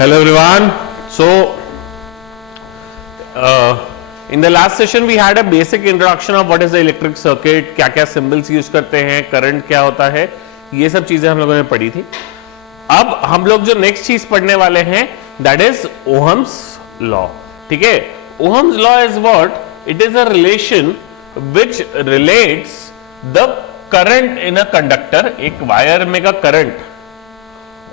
Hello everyone. So, in the last session we had a basic introduction of what is the electric circuit, क्या क्या symbols use करते हैं, current क्या होता है, ये सब चीजें हम लोगों ने पढ़ी थी. अब हम लोग जो नेक्स्ट चीज पढ़ने वाले हैं that is Ohm's law. ठीक है? Ohm's law is what? It is a relation which relates the current in a conductor, एक वायर में का करंट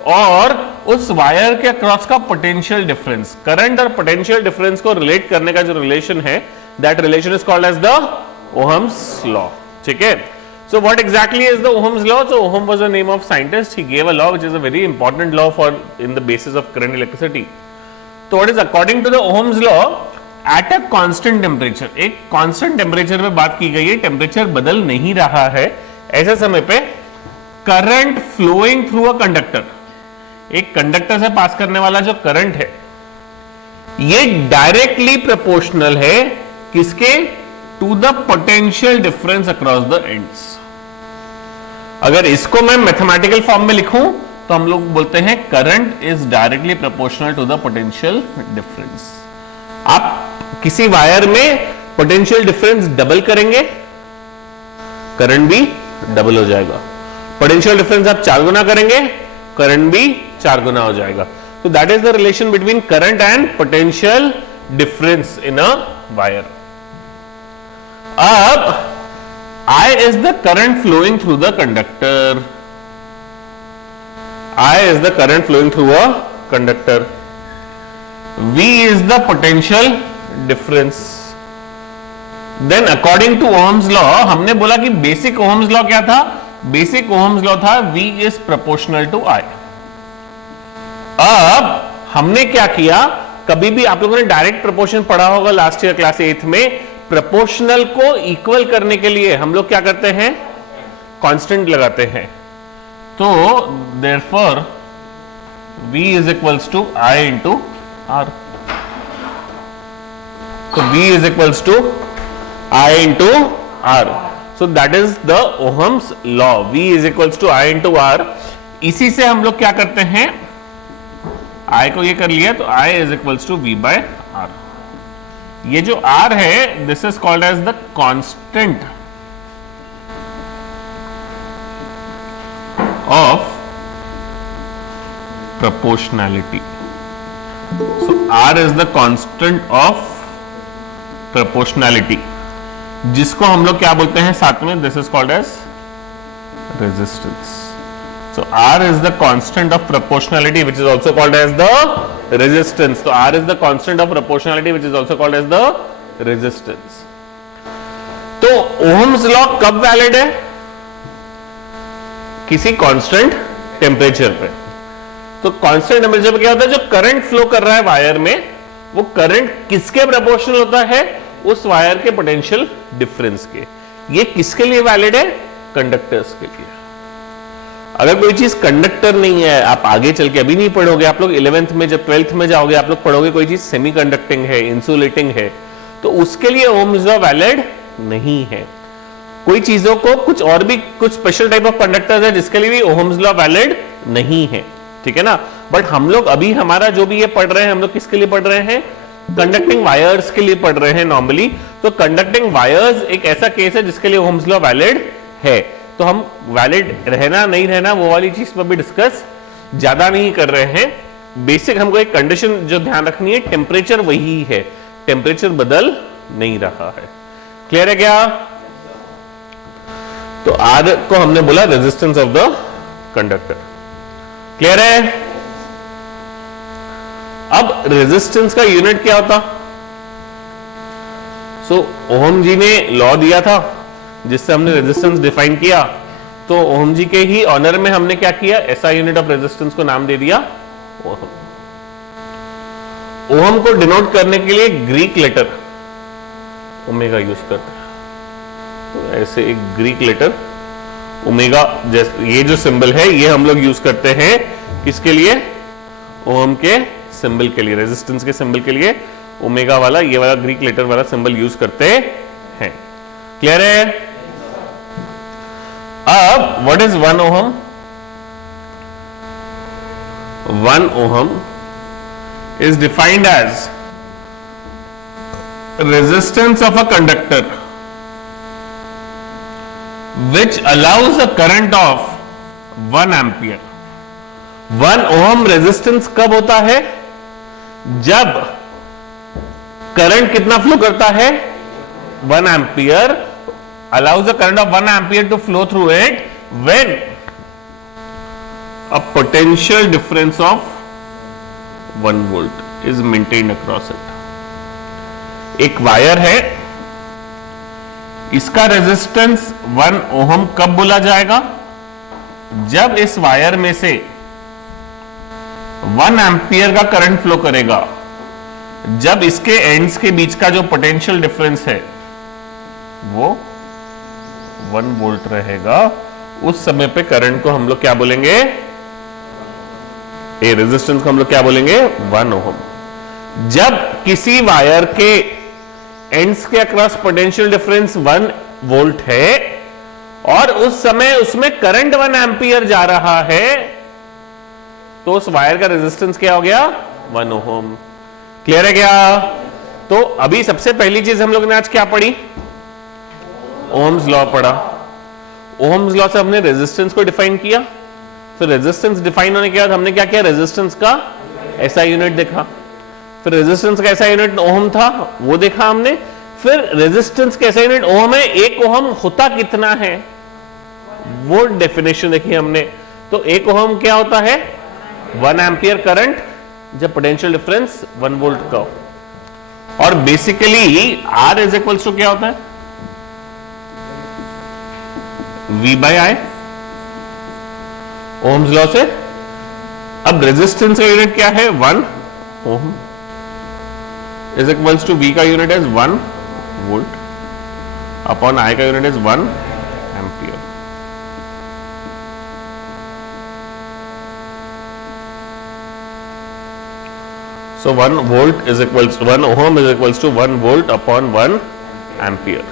और उस वायर के अक्रॉस का पोटेंशियल डिफरेंस, करंट और पोटेंशियल डिफरेंस को रिलेट करने का जो रिलेशन है, that relation is called as the Ohm's law. ठीक है? So what exactly is the Ohm's law? So Ohm was the name of scientist. He gave a law which is a very important law for in the basis of current electricity. तो what is according to the Ohm's law, at a constant temperature, एक constant temperature पे बात की गई है, temperature बदल नहीं रहा है, ऐसे समय पे current flowing through a conductor, एक कंडक्टर से पास करने वाला जो करंट है, ये डायरेक्टली प्रोपोर्शनल है किसके? To the potential difference across the ends. अगर इसको मैं मैथमेटिकल फॉर्म में लिखूं तो हम लोग बोलते हैं current is directly proportional to the potential difference. आप किसी वायर में पोटेंशियल डिफरेंस डबल करेंगे, करंट भी डबल हो जाएगा. पोटेंशियल डिफरेंस आप 4 गुना करेंगे, करंट भी 4 गुना हो जाएगा. तो that is the relation between current and potential difference in a wire. अब I is the current flowing through the conductor. I is the current flowing through a conductor. V is the potential difference. Then according to Ohm's law, हमने बोला कि basic Ohm's law क्या था? Basic Ohm's law था V is proportional to I. अब हमने क्या किया, कभी भी आप लोगों ने डायरेक्ट प्रोपोर्शन पढ़ा होगा लास्ट ईयर क्लास 8 में. प्रोपोर्शनल को इक्वल करने के लिए हम लोग क्या करते हैं? कांस्टेंट लगाते हैं. तो therefore V is equals to I into R. तो V is equals to I into R. So that is the Ohm's law. V is equals to I into R. इसी से हम लोग क्या करते हैं, I को ये कर लिया तो I is equals to V by R. ये जो R है, this is called as the constant of proportionality. So R is the constant of proportionality, जिसको हम लोग क्या बोलते हैं साथ में? This is called as resistance. So R is the constant of proportionality, which is also called as the resistance. So R is the constant of proportionality, which is also called as the resistance. तो Ohm's law कब valid है? किसी constant temperature पे. तो constant temperature पे क्या होता है? जो करंट फ्लो कर रहा है वायर में, वो करंट किसके प्रोपोर्शनल होता है? उस वायर के पोटेंशियल डिफरेंस के. ये किसके लिए वैलिड है? कंडक्टर्स के लिए. अगर कोई चीज कंडक्टर नहीं है, आप आगे चल के अभी नहीं पढ़ोगे, आप लोग 11th में जब 12th में जाओगे आप लोग पढ़ोगे कोई चीज सेमी कंडक्टिंग है, इंसुलेटिंग है, तो उसके लिए ओम्स लॉ वैलिड नहीं है. कोई चीजों को कुछ और भी कुछ स्पेशल टाइप ऑफ कंडक्टर्स है जिसके लिए भी ओम्स लॉ वैलिड नहीं है. ठीक है ना? बट हम लोग अभी हमारा जो भी ये पढ़ रहे हैं, हम लोग किसके लिए पढ़ रहे हैं? कंडक्टिंग वायर्स के लिए पढ़ रहे हैं नॉर्मली. तो कंडक्टिंग वायर्स एक ऐसा केस है जिसके लिए ओम्स लॉ वैलिड है. तो हम वैलिड रहना नहीं रहना वो वाली चीज पर भी डिस्कस ज्यादा नहीं कर रहे हैं. बेसिक हमको एक कंडीशन जो ध्यान रखनी है, टेम्परेचर वही है, टेम्परेचर बदल नहीं रहा है. क्लियर है क्या? तो R को हमने बोला resistance of the conductor. Clear है? अब रेजिस्टेंस का यूनिट क्या होता? सो ओहम जी ने लॉ दिया था जिससे हमने रेजिस्टेंस डिफाइन किया. तो ओहम जी के ही ऑनर में हमने क्या किया? ऐसा यूनिट ऑफ रेजिस्टेंस को नाम दे दिया ओहम. ओहम को डिनोट करने के लिए ग्रीक लेटर ओमेगा यूज करते हैं. तो ऐसे एक ग्रीक लेटर ओमेगा, जैसे ये जो सिंबल है ये हम लोग यूज करते हैं किसके लिए? ओहम के सिंबल के लिए, रेजिस्टेंस के सिंबल के लिए ओमेगा वाला, ये वाला ग्रीक लेटर वाला सिंबल यूज करते हैं. क्लियर है? अब what is 1 ohm? 1 ohm is defined as resistance of a conductor which allows a current of 1 ampere. 1 ohm resistance कब होता है? जब करंट कितना फ्लो करता है? 1 ampere. allows a current of 1 ampere to flow through it when a potential difference of 1 volt is maintained across it. एक wire है, इसका रेजिस्टेंस 1 ओम कब बोला जाएगा? जब इस वायर में से 1 एम्पियर का करंट फ्लो करेगा, जब इसके एंड्स के बीच का जो पोटेंशियल डिफरेंस है वो 1 वोल्ट रहेगा. उस समय पे करंट को हम लोग क्या बोलेंगे? रेजिस्टेंस को हम लोग क्या बोलेंगे? 1 ओम. जब किसी वायर के एंड्स के अक्रॉस पोटेंशियल डिफरेंस 1 वोल्ट है और उस समय उसमें करंट 1 एम्पियर जा रहा है, तो उस वायर का रेजिस्टेंस क्या हो गया? 1 ओम. क्लियर है क्या? तो अभी सबसे पहली चीज हम लोग ने आज क्या पढ़ी? ओम्स लॉ पढ़ा. ओम्स लॉ से हमने रेजिस्टेंस को डिफाइन किया. फिर रेजिस्टेंस डिफाइन होने के बाद हमने क्या किया? रेजिस्टेंस का ऐसा यूनिट देखा. फिर रेजिस्टेंस का ऐसा यूनिट ओम था, वो देखा हमने. फिर रेजिस्टेंस का ऐसा यूनिट ओम है, 1 ओम होता कितना है वो डेफिनेशन देखी हमने. तो 1 ओम क्या होता है? 1 एम्पियर करंट जब पोटेंशियल डिफरेंस 1 वोल्ट का हो. और basically R is equals to क्या होता है? V by I. Ohm's law से. अब रेजिस्टेंस का यूनिट क्या है? 1 ohm is equals to V का unit is 1 volt upon I का unit is 1 ampere. So 1 volt is equals 1 ohm is equals to 1 volt upon 1 ampere.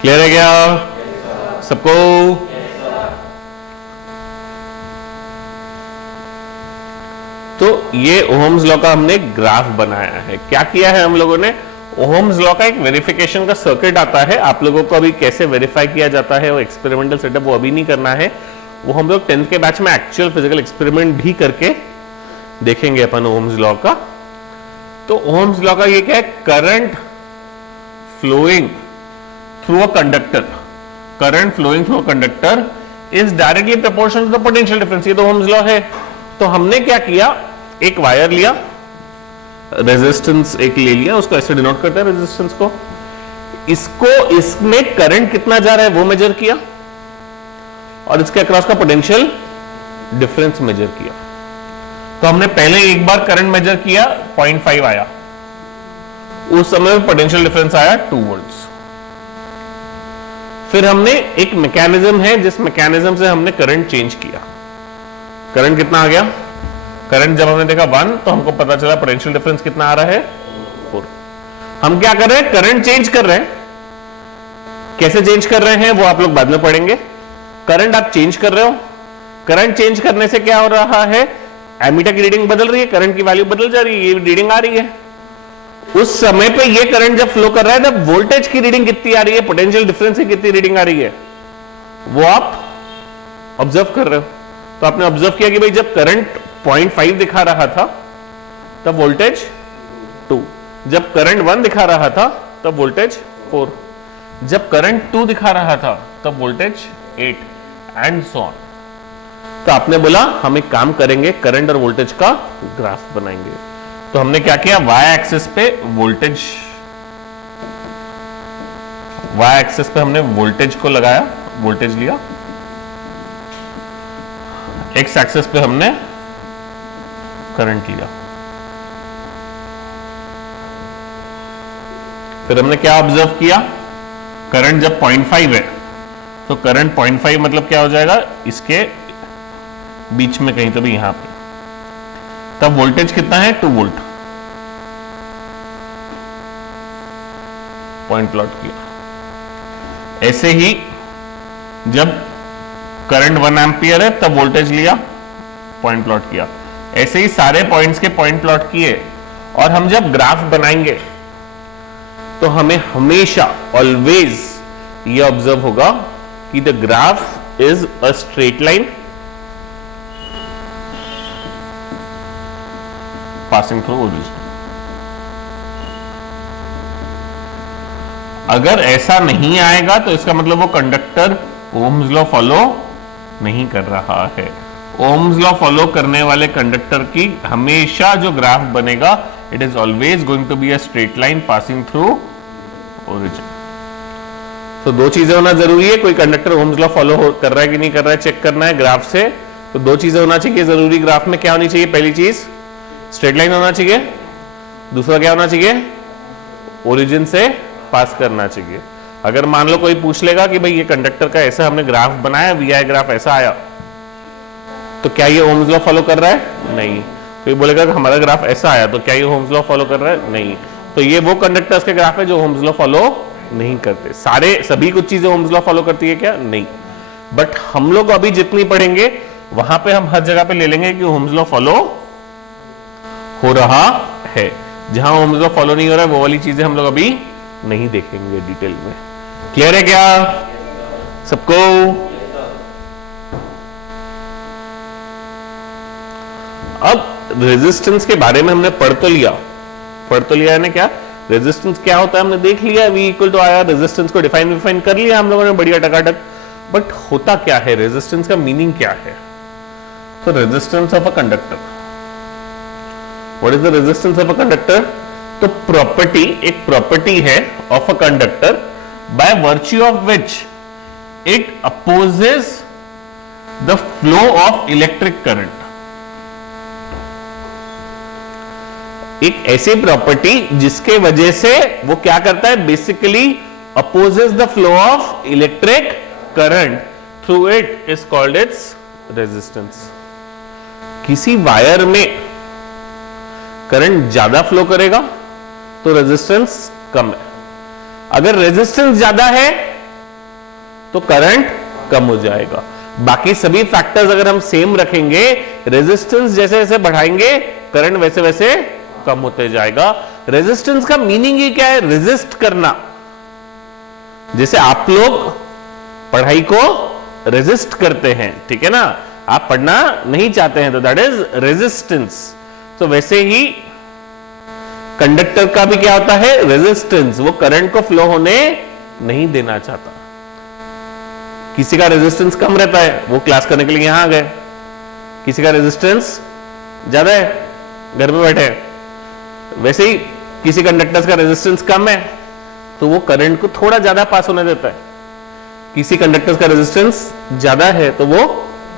Clear है क्या सबको? तो ये ओहम्स लॉ का हमने ग्राफ बनाया है. क्या किया है हम लोगों ने? ओहम्स लॉ का एक वेरिफिकेशन का सर्किट आता है. आप लोगों को अभी कैसे वेरीफाई किया जाता है वो एक्सपेरिमेंटल सेटअप वो अभी नहीं करना है. वो हम लोग 10th के बैच में एक्चुअल फिजिकल एक्सपेरिमेंट भी करके देखेंगे अपन ओहम्स लॉ का. तो ओहम्स लॉ का ये क्या है? Current flowing through a conductor, current flowing through a conductor is directly proportional to the potential difference. ये तो ओहम्स लॉ है. तो हमने क्या किया? एक वायर लिया, रेजिस्टेंस एक ले लिया, उसको ऐसे डिनोट करते हैं रेजिस्टेंस को. इसको इसमें करंट कितना जा रहा है वो मेजर किया और इसके अक्रॉस का पोटेंशियल डिफरेंस मेजर किया. तो हमने पहले एक बार करंट मेजर किया, 0.5 आया. उस समय पोटेंशियल डिफरेंस आया 2 वोल्ट्स. फिर हमने एक मैकेनिज्म है जिस मैकेनिज्म से हमने करंट चेंज किया. करंट कितना आ गया? करंट जब हमने देखा 1 तो हमको पता चला पोटेंशियल डिफरेंस कितना आ रहा है? 4. हम क्या कर रहे हैं? करंट चेंज कर रहे हैं. कैसे चेंज कर रहे हैं वो आप लोग बाद में पढ़ेंगे. करंट आप चेंज कर रहे हो. करंट चेंज करने से क्या हो रहा है? एमीटर की रीडिंग बदल रही है, करंट की वैल्यू बदल जा रही है, ये रीडिंग आ रही है. उस समय पे ये करंट जब फ्लो कर रहा है तब वोल्टेज की रीडिंग कितनी आ रही है, पोटेंशियल डिफरेंस की कितनी रीडिंग आ रही है, वो आप ऑब्जर्व कर रहे हो. तो आपने ऑब्जर्व किया कि भाई जब करंट 0.5 दिखा रहा था तब वोल्टेज 2, जब करंट 1 दिखा रहा था तब वोल्टेज 4, जब करंट 2 दिखा रहा था तब वोल्टेज 8 एंड सो ऑन. तो आपने बोला हम एक काम करेंगे, करंट और वोल्टेज का ग्राफ बनाएंगे. तो हमने क्या किया? वाई एक्सिस पे वोल्टेज, वाई एक्सिस पे हमने वोल्टेज को लगाया, वोल्टेज लिया. एक्स एक्सिस पे हमने करंट लिया. फिर हमने क्या ऑब्जर्व किया? करंट जब 0.5 है तो करंट 0.5 मतलब क्या हो जाएगा? इसके बीच में कहीं तो भी यहां पे. तब वोल्टेज कितना है? 2 वोल्ट. पॉइंट प्लॉट किया. ऐसे ही जब करंट 1 एम्पियर है तब वोल्टेज लिया, पॉइंट प्लॉट किया. ऐसे ही सारे पॉइंट्स के पॉइंट प्लॉट किए, और हम जब ग्राफ बनाएंगे तो हमें हमेशा ऑलवेज ये ऑब्जर्व होगा कि the graph is a straight line passing through origin. अगर ऐसा नहीं आएगा तो इसका मतलब वो कंडक्टर ओम्स लॉ फॉलो नहीं कर रहा है। ओम्स लॉ फॉलो करने वाले कंडक्टर की हमेशा जो ग्राफ बनेगा, it is always going to be a straight line passing through origin. तो दो चीजें होना जरूरी है, कोई कंडक्टर ओम्स लॉ फॉलो कर रहा है कि नहीं कर रहा है चेक करना है ग्राफ से। तो दो चीजें होना चाहिए जरूरी ग्राफ में। क्या होनी चाहिए? पहली चीज स्ट्रेट लाइन होना चाहिए, दूसरा क्या होना चाहिए? ओरिजिन से पास करना चाहिए। अगर मान लो कोई पूछ लेगा कि भाई ये कंडक्टर का ऐसा हमने ग्राफ बनाया, वी आई ग्राफ ऐसा आया, तो क्या ये ओम्स लॉ फॉलो कर रहा है? नहीं। कोई बोलेगा कि हमारा ग्राफ ऐसा आया, तो क्या ये ओम्स लॉ फॉलो कर रहा है? नहीं। तो ये वो कंडक्टर्स के ग्राफ है जो ओम्स लॉ फॉलो नहीं करते। सभी कुछ चीजें ओम्स लॉ फॉलो करती है क्या? नहीं। बट हम लोग अभी जितनी पढ़ेंगे वहां पे हम हर जगह पे ले लेंगे कि ओम्स लॉ फॉलो हो रहा है। जहां ओम्स लॉ फॉलो नहीं हो रहा है वो वाली चीजें हम लोग अभी नहीं देखेंगे डिटेल में। क्लियर है क्या सबको? अब रेजिस्टेंस के बारे में हमने पढ़ तो लिया है ना। क्या रेजिस्टेंस क्या होता है हमने देख लिया, V इक्वल टू आया, रेजिस्टेंस को डिफाइन कर लिया हम लोगों ने बढ़िया टकाटक। बट होता क्या है, रेजिस्टेंस का मीनिंग क्या है? तो resistance of a conductor, what is the resistance of a conductor? तो एक प्रॉपर्टी है of a conductor by virtue of which it opposes the flow of electric current. एक ऐसी प्रॉपर्टी जिसके वजह से वो क्या करता है, basically opposes the flow of electric current through it, is called its resistance. किसी वायर में करंट ज्यादा फ्लो करेगा तो रेजिस्टेंस कम है, अगर रेजिस्टेंस ज्यादा है तो करंट कम हो जाएगा। बाकी सभी फैक्टर्स अगर हम सेम रखेंगे, रेजिस्टेंस जैसे जैसे बढ़ाएंगे करंट वैसे वैसे कम होते जाएगा। रेजिस्टेंस का मीनिंग ही क्या है? रेजिस्ट करना। जैसे आप लोग पढ़ाई को रेजिस्ट करते हैं, ठीक है ना, आप पढ़ना नहीं चाहते हैं तो दैट इज रेजिस्टेंस। तो वैसे ही कंडक्टर का भी क्या होता है? रेजिस्टेंस। वो करंट को फ्लो होने नहीं देना चाहता। किसी का रेजिस्टेंस कम रहता है, वो क्लास करने के लिए यहां आ गए। किसी का रेजिस्टेंस ज्यादा है, घर में बैठे हैं। वैसे ही किसी कंडक्टर्स का रेजिस्टेंस कम है तो वो करंट को थोड़ा ज्यादा पास होने देता है। किसी कंडक्टर्स का रेजिस्टेंस ज्यादा है तो वो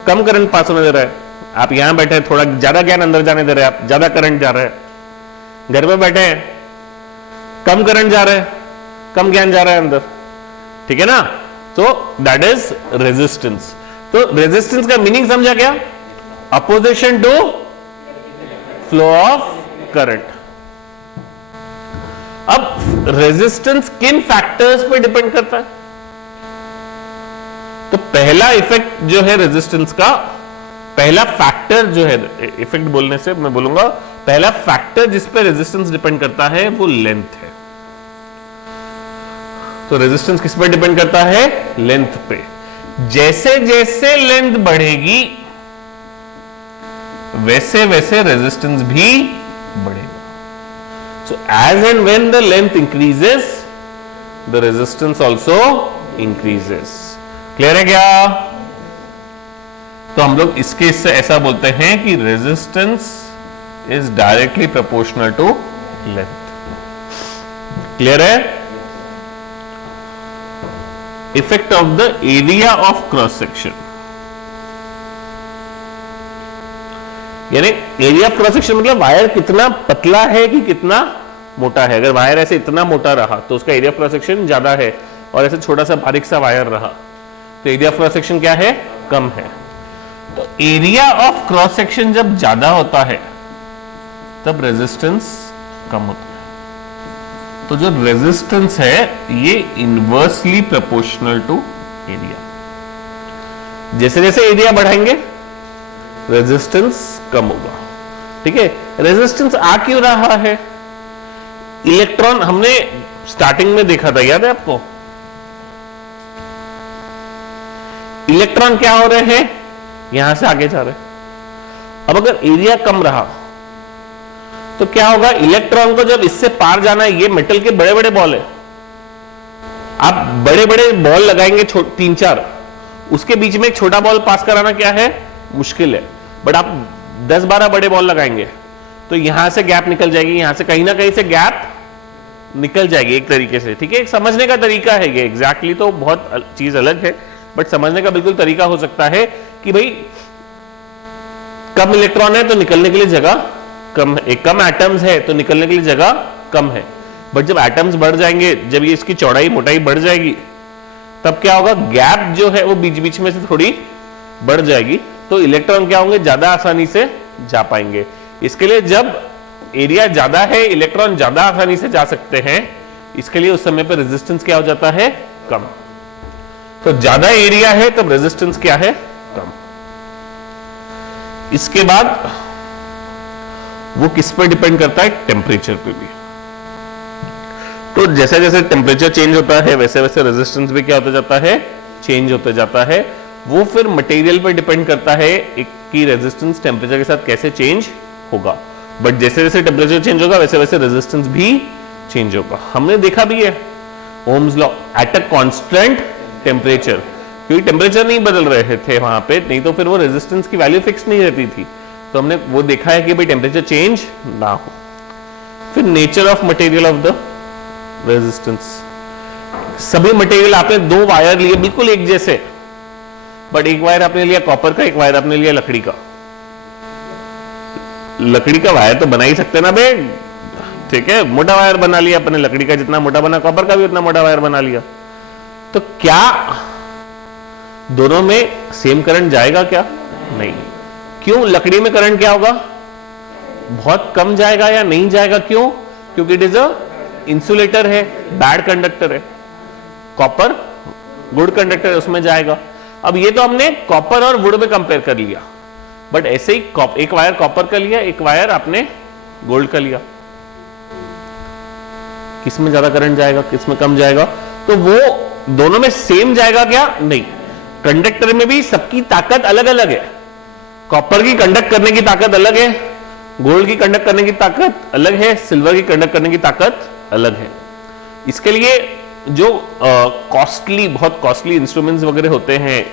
कम करंट पास होने दे रहा है। आप यहां बैठे हैं, थोड़ा ज्यादा ज्ञान अंदर जाने दे रहे हैं, आप ज्यादा करंट जा रहा है। घर में बैठे हैं, कम करंट जा रहा है, कम ज्ञान जा रहा है अंदर, ठीक है ना। तो दैट इज रेजिस्टेंस। तो रेजिस्टेंस का मीनिंग समझा क्या? Opposition to flow of current. अब रेजिस्टेंस किन फैक्टर्स पे डिपेंड करता है? तो पहला इफेक्ट जो है रेजिस्टेंस का, पहला फैक्टर जो है, इफेक्ट बोलने से मैं बोलूंगा पहला फैक्टर जिस पे रेजिस्टेंस डिपेंड करता है वो लेंथ है। तो रेजिस्टेंस किस पे डिपेंड करता है? लेंथ पे। जैसे जैसे लेंथ बढ़ेगी वैसे वैसे रेजिस्टेंस भी बढ़ेगा। So as and when the length increases, the resistance also increases. Clear है क्या? तो हम लोग इसके इससे ऐसा बोलते हैं कि resistance is directly proportional to length. Clear है? Effect of the area of cross section, यानी एरिया ऑफ क्रॉस सेक्शन मतलब वायर कितना पतला है कि कितना मोटा है। अगर वायर ऐसे इतना मोटा रहा तो उसका एरिया ऑफ क्रॉस सेक्शन ज्यादा है, और ऐसे छोटा सा बारीक सा वायर रहा तो एरिया ऑफ क्रॉस सेक्शन क्या है? कम है। तो एरिया ऑफ क्रॉस सेक्शन जब ज्यादा होता है तब रेजिस्टेंस कम होता है। तो जो रेजिस्टेंस है ये इनवर्सली प्रोपोर्शनल टू एरिया। जैसे जैसे एरिया बढ़ाएंगे रेजिस्टेंस कम होगा। ठीक है, रेजिस्टेंस आ क्यों रहा है? इलेक्ट्रॉन हमने स्टार्टिंग में देखा था, याद है आपको? इलेक्ट्रॉन क्या हो रहे हैं, यहां से आगे जा रहे हैं। अब अगर एरिया कम रहा तो क्या होगा, इलेक्ट्रॉन को जब इससे पार जाना है, ये मेटल के बड़े बड़े बॉल है, आप बड़े बड़े बॉल लगाएंगे 3-4, उसके बीच में एक छोटा बॉल पास कराना क्या है, मुश्किल है। बट आप 10-12 बड़े बॉल लगाएंगे तो यहां से गैप निकल जाएगी, यहां से कहीं ना कहीं से गैप निकल जाएगी एक तरीके से। ठीक है, एक समझने का तरीका है ये, एग्जैक्टली तो बहुत चीज अलग है, बट समझने का बिल्कुल तरीका हो सकता है कि भाई कम इलेक्ट्रॉन है तो निकलने के लिए जगह कम है, कम एटम्स है तो निकलने के लिए जगह कम है। बट जब एटम्स बढ़ जाएंगे, जब ये इसकी चौड़ाई मोटाई बढ़ जाएगी, तब क्या होगा, गैप जो है वो बीच बीच में से थोड़ी बढ़ जाएगी, तो इलेक्ट्रॉन क्या होंगे, ज्यादा आसानी से जा पाएंगे। इसके लिए जब एरिया ज्यादा है, इलेक्ट्रॉन ज्यादा आसानी से जा सकते हैं, इसके लिए उस समय पर रेजिस्टेंस क्या हो जाता है, कम। तो ज्यादा एरिया है तब रेजिस्टेंस क्या है, कम। इसके बाद वो किस पर डिपेंड करता है, टेम्परेचर पे भी। तो जैसे जैसे टेम्परेचर चेंज होता है वैसे वैसे रेजिस्टेंस भी क्या होता जाता है, चेंज होता जाता है। वो फिर मटेरियल पर डिपेंड करता है कि रेजिस्टेंस टेम्परेचर के साथ कैसे चेंज होगा। बट जैसे जैसे टेम्परेचर चेंज होगा वैसे वैसे रेजिस्टेंस भी चेंज होगा। हमने देखा भी है Ohm's law, at a constant temperature, क्योंकि टेम्परेचर नहीं बदल रहे थे वहां पे, नहीं तो फिर वो रेजिस्टेंस की वैल्यू फिक्स नहीं रहती थी। तो हमने वो देखा है कि भाई टेम्परेचर चेंज ना हो। फिर nature of material of the resistance, सभी मटेरियल आपने 2 वायर लिए बिल्कुल एक जैसे, बट एक वायर आपने लिया कॉपर का, एक वायर आपने लिया लकड़ी का। लकड़ी का वायर तो बना ही सकते ना बे, ठीक है, मोटा वायर बना लिया अपने, लकड़ी का जितना मोटा बना कॉपर का भी उतना मोटा वायर बना लिया। तो क्या दोनों में सेम करंट जाएगा क्या, नहीं। क्यों, लकड़ी में करंट क्या होगा, बहुत कम जाएगा या नहीं जाएगा, क्यों, क्योंकि इट इज अ इंसुलेटर है, बैड कंडक्टर है। कॉपर गुड कंडक्टर है, उसमें जाएगा। अब ये तो हमने कॉपर और वुड में कंपेयर कर लिया, बट ऐसे ही एक वायर कॉपर का लिया, एक वायर आपने गोल्ड का लिया, किसमें ज्यादा करंट जाएगा, किसमें कम जाएगा, तो वो दोनों में सेम जाएगा क्या, नहीं। कंडक्टर में भी सबकी ताकत अलग अलग है, कॉपर की कंडक्ट करने की ताकत अलग है, गोल्ड की कंडक्ट करने की ताकत अलग है, सिल्वर की कंडक्ट करने की ताकत अलग है। इसके लिए जो बहुत कॉस्टली इंस्ट्रूमेंट्स वगैरह होते हैं,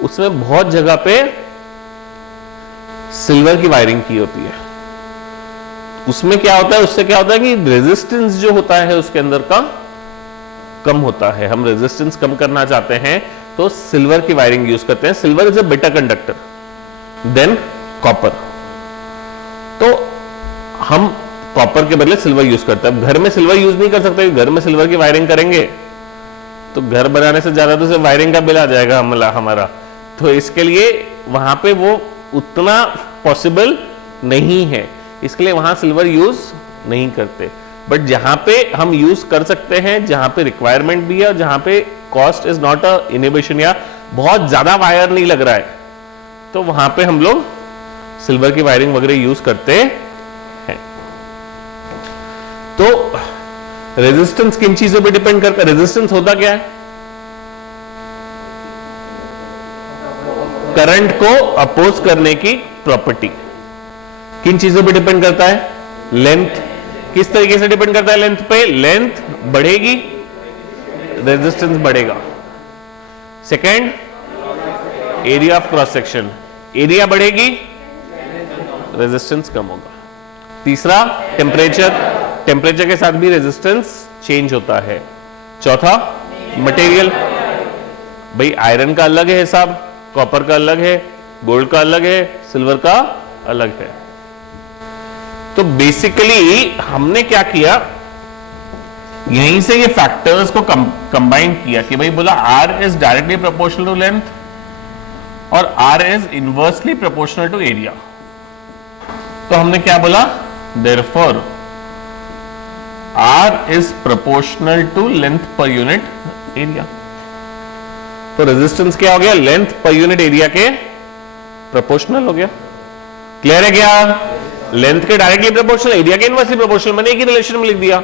उसमें बहुत जगह पे सिल्वर की वायरिंग की होती है। उसमें क्या होता है, उससे क्या होता है कि रेजिस्टेंस जो होता है उसके अंदर का कम होता है। हम रेजिस्टेंस कम करना चाहते हैं तो सिल्वर की वायरिंग यूज करते हैं। Silver is a better conductor than copper, तो हम कॉपर के बदले सिल्वर यूज करते हैं। घर में सिल्वर यूज नहीं कर सकते, घर में सिल्वर की वायरिंग करेंगे तो घर बनाने से ज्यादा तो सिर्फ वायरिंग का बिल आ जाएगा हमारा। तो इसके लिए वहां पे वो उतना पॉसिबल नहीं है, इसके लिए वहां सिल्वर यूज नहीं करते। बट जहां पे हम यूज कर सकते हैं, जहां पे रिक्वायरमेंट भी है और जहां पे cost is not a inhibition, या बहुत ज्यादा वायर नहीं लग रहा है, तो वहां पे हम लोग सिल्वर की वायरिंग वगैरह यूज करते हैं। तो रेजिस्टेंस किन चीजों पे डिपेंड करता है? रेजिस्टेंस होता क्या है? करंट को अपोज करने की प्रॉपर्टी। किन चीजों पे डिपेंड करता है? लेंथ। किस तरीके से डिपेंड करता है लेंथ पे? लेंथ बढ़ेगी, रेजिस्टेंस बढ़ेगा। Second, area of cross section. Area बढ़ेगी, रेजिस्टेंस कम होगा। तीसरा, टेम्परेचर। टेम्परेचर के साथ भी रेजिस्टेंस चेंज होता है। चौथा, मटेरियल। भाई आयरन का अलग है हिसाब, कॉपर का अलग है, गोल्ड का अलग है, सिल्वर का अलग है। तो बेसिकली हमने क्या किया, यहीं से ये फैक्टर्स को कंबाइन किया कि भाई बोला R is directly proportional to length और R is inversely proportional to area. तो हमने क्या बोला, therefore R is proportional to length per unit area. तो रेजिस्टेंस क्या हो गया, लेंथ पर यूनिट एरिया के प्रोपोर्शनल हो गया। क्लियर है क्या? लेंथ के डायरेक्टली प्रोपोर्शनल, एरिया के इनवर्सली प्रोपोर्शनल, मैंने एक ही रिलेशन में लिख दिया।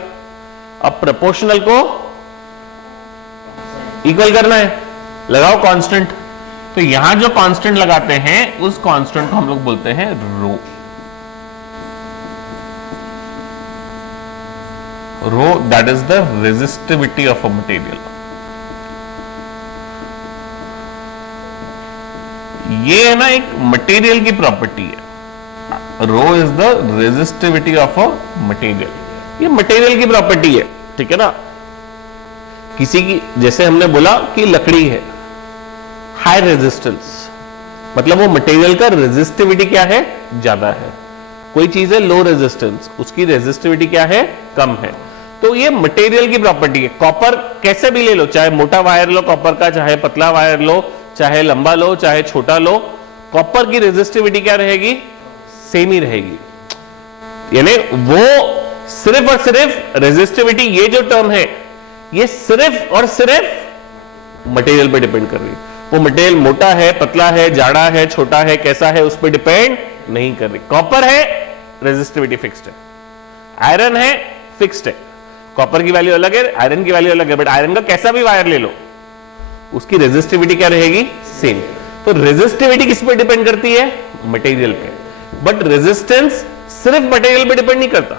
अब प्रोपोर्शनल को इक्वल करना है, लगाओ कांस्टेंट। तो यहां जो कांस्टेंट लगाते हैं उस कांस्टेंट को हम लोग बोलते हैं rho. Rho that is the resistivity of a material. ये है ना एक मटेरियल की प्रॉपर्टी है। Rho is the resistivity of a material, ये मटेरियल की प्रॉपर्टी है, ठीक है ना। किसी की, जैसे हमने बोला कि लकड़ी है हाई रेजिस्टेंस, मतलब वो मटेरियल का रेजिस्टिविटी क्या है, ज्यादा है। कोई चीज है लो रेजिस्टेंस, उसकी रेजिस्टिविटी क्या है, कम है। तो ये मटेरियल की प्रॉपर्टी है। कॉपर कैसे भी ले लो, चाहे मोटा वायर लो कॉपर का, चाहे पतला वायर लो, चाहे लंबा लो, चाहे छोटा लो, कॉपर की रेजिस्टिविटी क्या रहेगी, सेम ही रहेगी। यानी वो सिर्फ और सिर्फ रेजिस्टिविटी, ये जो टर्म है ये सिर्फ और सिर्फ मटेरियल पे डिपेंड कर रही है। वो मटेरियल मोटा है, पतला है, जाड़ा है, छोटा है, कैसा है, उस पर डिपेंड नहीं कर रही। कॉपर है रेजिस्टिविटी फिक्स्ड है, आयरन है फिक्स्ड है। कॉपर की वैल्यू अलग है, आयरन की वैल्यू अलग है, बट आयरन का कैसा भी वायर ले लो उसकी रेजिस्टिविटी क्या रहेगी, सेम। तो रेजिस्टिविटी किस पे डिपेंड करती है, मटेरियल पे। बट रेजिस्टेंस सिर्फ मटेरियल पे डिपेंड नहीं करता,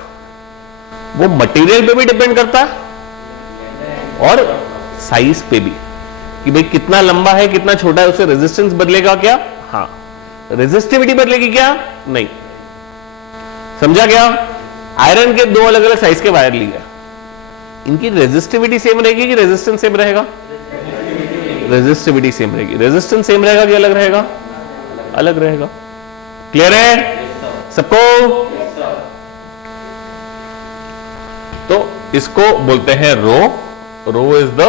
वो मटेरियल पे भी डिपेंड करता और साइज पे भी, कि भाई कितना लंबा है कितना छोटा है, उससे रेजिस्टेंस बदलेगा क्या, हाँ। रेजिस्टिविटी बदलेगी क्या, नहीं। समझा क्या। आयरन के दो अलग अलग साइज के वायर लिया, इनकी रेजिस्टिविटी सेम रहेगी कि रेजिस्टेंस सेम रहेगा, रेजिस्टिविटी सेम रहेगी। रेजिस्टेंस सेम रहेगा कि अलग रहेगा, अलग रहेगा। क्लियर है सबको। तो इसको बोलते हैं rho. Rho is the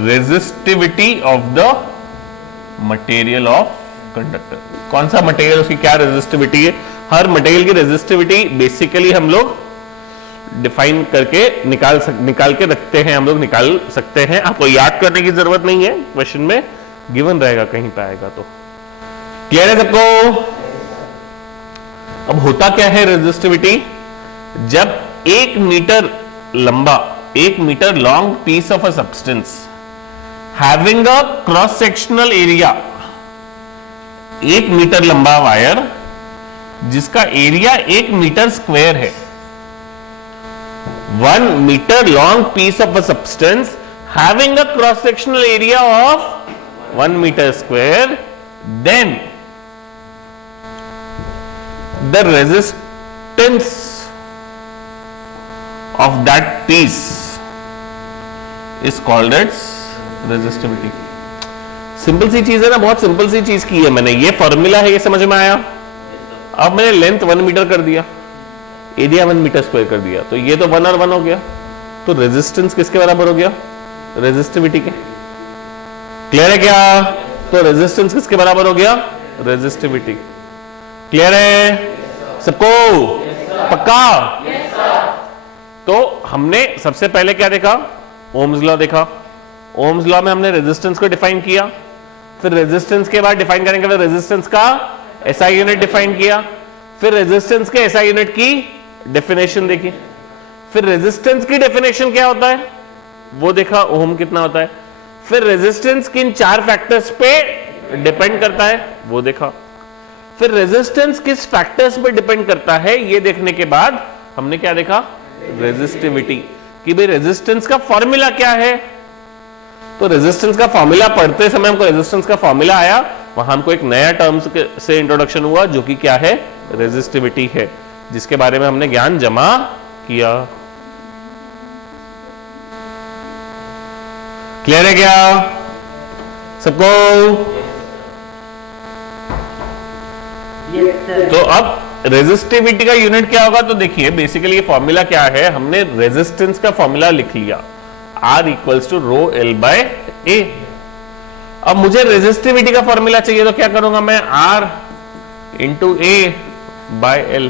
resistivity of the material of conductor. कौन सा मटेरियल, उसकी क्या रेजिस्टिविटी है। हर मटेरियल की रेजिस्टिविटी बेसिकली हम लोग डिफाइन करके निकाल के रखते हैं, हम लोग निकाल सकते हैं। आपको याद करने की जरूरत नहीं है, क्वेश्चन में गिवन रहेगा, कहीं पे आएगा तो। क्लियर है सबको। अब होता क्या है रेजिस्टिविटी, जब 1 मीटर लंबा, 1 metre long piece of a substance having a cross sectional area, 1 metre लंबा वायर जिसका एरिया 1 मीटर स्क्वायर है, 1 meter long piece of a substance having a cross sectional area of 1 meter square, then the resistance of that piece is called its resistivity. Simple सी चीज है ना, बहुत simple सी चीज की है मैंने, ये फॉर्मूला है, ये समझ में आया। अब मैंने लेंथ 1 मीटर कर दिया, एरिया 1 मीटर स्क्वायर कर दिया, तो ये तो 1 और 1 हो गया। तो रेजिस्टेंस किसके बराबर हो गया, रेजिस्टिविटी के। क्लियर है क्या। तो रेजिस्टेंस किसके बराबर हो गया, रेजिस्टिविटी। क्लियर है सबको, पक्का। तो हमने सबसे पहले क्या देखा, ओम्स लॉ देखा। ओम्स लॉ में हमने रेजिस्टेंस को डिफाइन किया, फिर रेजिस्टेंस के बाद डिफाइन करने के बाद रेजिस्टेंस का एसआई यूनिट डिफाइन किया, फिर रेजिस्टेंस के एसआई यूनिट की डेफिनेशन देखी, फिर रेजिस्टेंस की डेफिनेशन क्या होता है वो देखा, ओम कितना होता है, फिर रेजिस्टेंस किन 4 फैक्टर्स पे डिपेंड करता है वो देखा, फिर रेजिस्टेंस किस फैक्टर्स पे डिपेंड करता है ये देखने के बाद हमने क्या देखा, रेजिस्टिविटी, कि भाई रेजिस्टेंस का फॉर्मूला क्या है। तो रेजिस्टेंस का फॉर्मूला पढ़ते समय हमको रेजिस्टेंस का फॉर्मूला आया, वहां हमको एक नया टर्म से इंट्रोडक्शन हुआ जो कि क्या है, रेजिस्टिविटी है, जिसके बारे में हमने ज्ञान जमा किया। क्लियर है क्या सबको। तो अब रेजिस्टिविटी का यूनिट क्या होगा, तो देखिए बेसिकली ये फॉर्मूला क्या है, हमने रेजिस्टेंस का फॉर्मूला लिख लिया, R equals to rho L by A। अब मुझे रेजिस्टिविटी का फॉर्मूला चाहिए, तो क्या करूंगा मैं, R into A by L,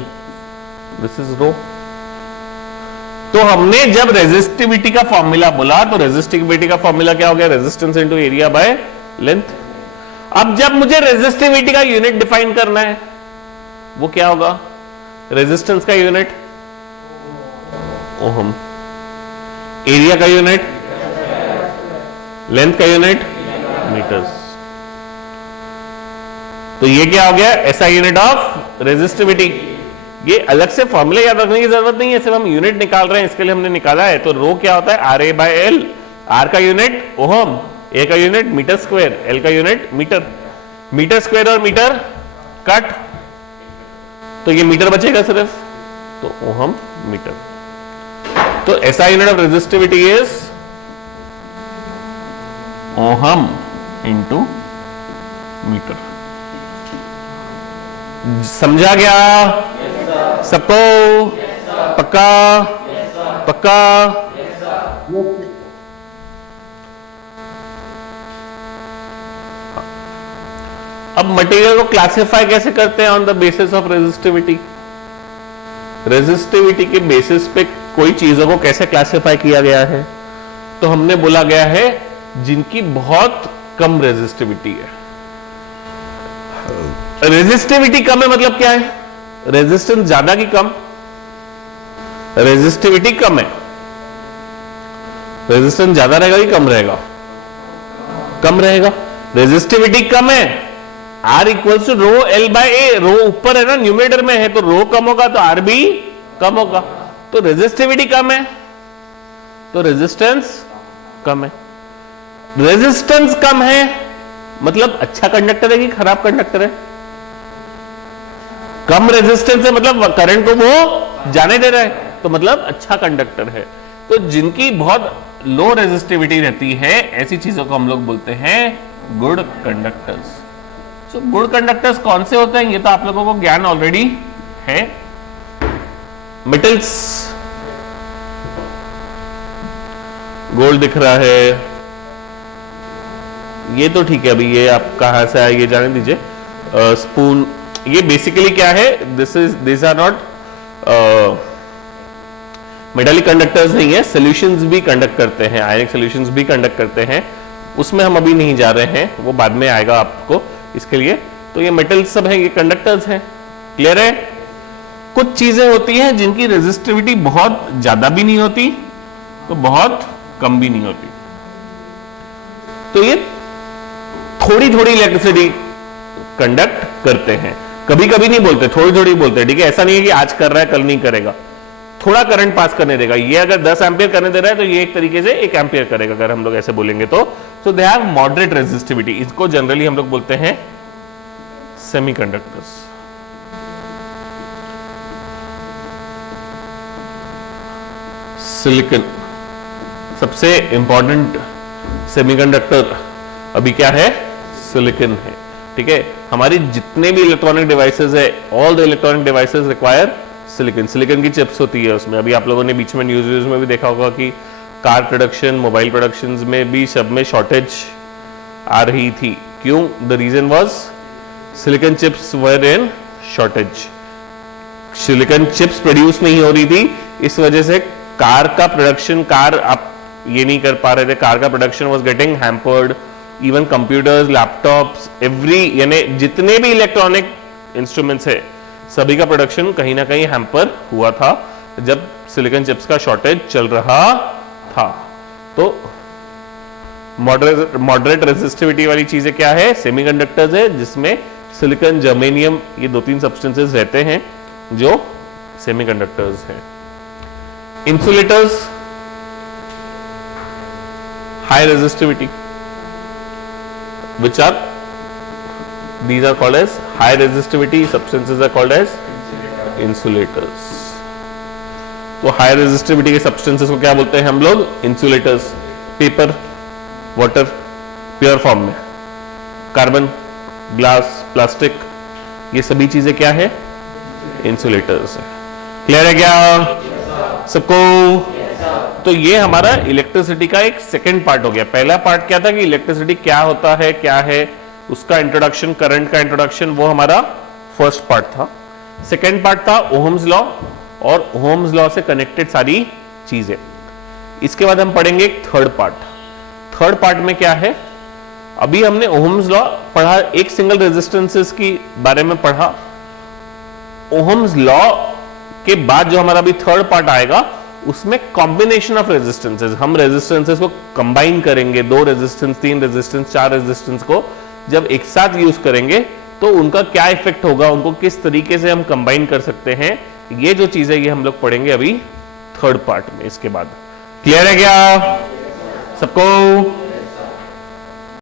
this is rho. तो हमने जब रेजिस्टिविटी का फॉर्मूला बोला तो रेजिस्टिविटी का फॉर्मूला क्या हो गया, resistance into area by length. अब जब मुझे रेजिस्टिविटी का यूनिट डिफाइन करना है वो क्या होगा, रेजिस्टेंस का यूनिट ओहम, एरिया का यूनिट, लेंथ का यूनिट मीटर्स। तो ये क्या हो गया, ऐसा यूनिट ऑफ रेजिस्टिविटी। ये अलग से फॉर्मूला याद रखने की जरूरत नहीं है, सिर्फ हम यूनिट निकाल रहे हैं, इसके लिए हमने निकाला है। तो रो क्या होता है, R A by L. R का यूनिट ओहम, ए का यूनिट मीटर स्क्वायर, एल का यूनिट मीटर। मीटर स्क्वायर और मीटर कट, तो ये मीटर बचेगा सिर्फ, तो ओहम मीटर। तो ऐसा unit of resistivity is ohm into metre. समझा गया सबको? पक्का? पक्का? अब मटेरियल को क्लासिफाई कैसे करते हैं on the basis of resistivity? Resistivity के बेसिस पे कोई चीजों को कैसे क्लासिफाई किया गया है? तो हमने बोला गया है जिनकी बहुत कम रेजिस्टिविटी है। रेजिस्टिविटी कम है मतलब क्या है? रेजिस्टेंस ज्यादा की कम? रेजिस्टिविटी कम है, रेजिस्टेंस ज्यादा रहेगा कि कम रहेगा? कम रहेगा। रेजिस्टिविटी कम है, R equals to rho L by A. Rho ऊपर है ना, न्यूमरेटर में है, तो रो कम होगा तो आर भी कम होगा। तो रेजिस्टिविटी कम है तो रेजिस्टेंस कम है। रेजिस्टेंस कम है मतलब अच्छा कंडक्टर है कि खराब कंडक्टर है? कम रेजिस्टेंस है मतलब करंट को वो जाने दे रहा है, तो मतलब अच्छा कंडक्टर है। तो जिनकी बहुत लो रेजिस्टिविटी रहती है, ऐसी चीजों को हम लोग बोलते हैं गुड कंडक्टर्स। तो गुड कंडक्टर्स कौन से होते हैं, ये तो आप लोगों को ज्ञान ऑलरेडी है। मेटल्स, गोल्ड दिख रहा है, ये तो ठीक है, अभी ये आप कहां से आए ये जाने दीजिए। स्पून, ये बेसिकली क्या है, this are not metallic conductors नहीं है, सॉल्यूशंस भी कंडक्ट करते हैं, आयनिक सॉल्यूशंस भी कंडक्ट करते हैं, उसमें हम अभी नहीं जा रहे हैं, वो बाद में आएगा आपको इसके लिए। तो ये मेटल्स सब हैं, ये कंडक्टर्स हैं। क्लियर है? कुछ चीजें होती हैं जिनकी रेजिस्टिविटी बहुत ज्यादा भी नहीं होती तो बहुत कम भी नहीं होती, तो ये थोड़ी थोड़ी इलेक्ट्रिसिटी कंडक्ट करते हैं। कभी कभी नहीं बोलते, थोड़ी थोड़ी बोलते हैं, ठीक है? ऐसा नहीं है कि आज कर रहा है कल नहीं करेगा, थोड़ा करंट पास करने देगा। ये अगर 10 एम्पियर करने दे रहा है तो ये एक तरीके से 1 एम्पियर करेगा, अगर हम लोग ऐसे बोलेंगे तो। सो दे हैव मॉडरेट रेजिस्टिविटी। इसको जनरली हम लोग बोलते हैं सेमीकंडक्टर्स। सिलिकॉन सबसे इंपॉर्टेंट सेमीकंडक्टर अभी क्या है? सिलिकॉन है, ठीक है? हमारी जितने भी इलेक्ट्रॉनिक डिवाइसेस है, all the electronic devices require silicon. Silicon की चिप्स होती है उसमें। अभी आप लोगों ने बीच में न्यूज़ में भी देखा होगा कि कार प्रोडक्शन, मोबाइल प्रोडक्शंस में भी सब में शॉर्टेज आ रही थी। क्यों? The reason was silicon chips were in shortage. Silicon chips produce नहीं हो रही थी, इस वजह से कार का प्रोडक्शन, कार आप ये नहीं कर पा रहे थे, कार का production was getting hampered. Even computers, laptops, every, यानी जितने भी इलेक्ट्रॉनिक इंस्ट्रूमेंट्स है, सभी का प्रोडक्शन कहीं ना कहीं हैम्पर हुआ था जब सिलिकॉन चिप्स का शॉर्टेज चल रहा था। तो मॉडरेट रेजिस्टिविटी वाली चीजें क्या है? सेमीकंडक्टर्स है, जिसमें सिलिकॉन, जर्मेनियम, ये 2-3 सब्सटेंसेस रहते हैं जो सेमीकंडक्टर्स हैं। Insulators, high resistivity, which are these are called as high resistivity substances are called as insulators। तो हाई रेजिस्टिविटी के सब्सटेंसेस को क्या बोलते हैं हम लोग? Insulators. Paper, water, pure form में, कार्बन, ग्लास, प्लास्टिक, ये सभी चीजें क्या है? इंसुलेटर्स है। क्लियर है क्या सबको? तो ये हमारा इलेक्ट्रिसिटी का एक सेकंड पार्ट हो गया। पहला पार्ट क्या था कि इलेक्ट्रिसिटी क्या होता है, क्या है, उसका इंट्रोडक्शन, करंट का इंट्रोडक्शन, वो हमारा फर्स्ट पार्ट था। सेकंड पार्ट था ओहम्स लॉ, और ओहम्स लॉ से कनेक्टेड सारी चीजें। इसके बाद हम पढ़ेंगे एक थर्ड पार्ट। थर्ड पार्ट में क्या है? अभी हमने ओहम्स लॉ पढ़ा, एक सिंगल रेजिस्टेंसेस की बारे में पढ़ा। ओहम्स लॉ के बाद जो हमारा भी थर्ड पार्ट आएगा उसमें कॉम्बिनेशन ऑफ रेजिस्टेंसेस, हम रेजिस्टेंसेस को कंबाइन करेंगे, 2 रेजिस्टेंस, 3 रेजिस्टेंस, 4 रेजिस्टेंस को जब एक साथ यूज करेंगे तो उनका क्या इफेक्ट होगा, उनको किस तरीके से हम कंबाइन कर सकते हैं, ये जो चीज है ये हम लोग पढ़ेंगे अभी थर्ड पार्ट में। इसके बाद क्लियर है क्या सबको?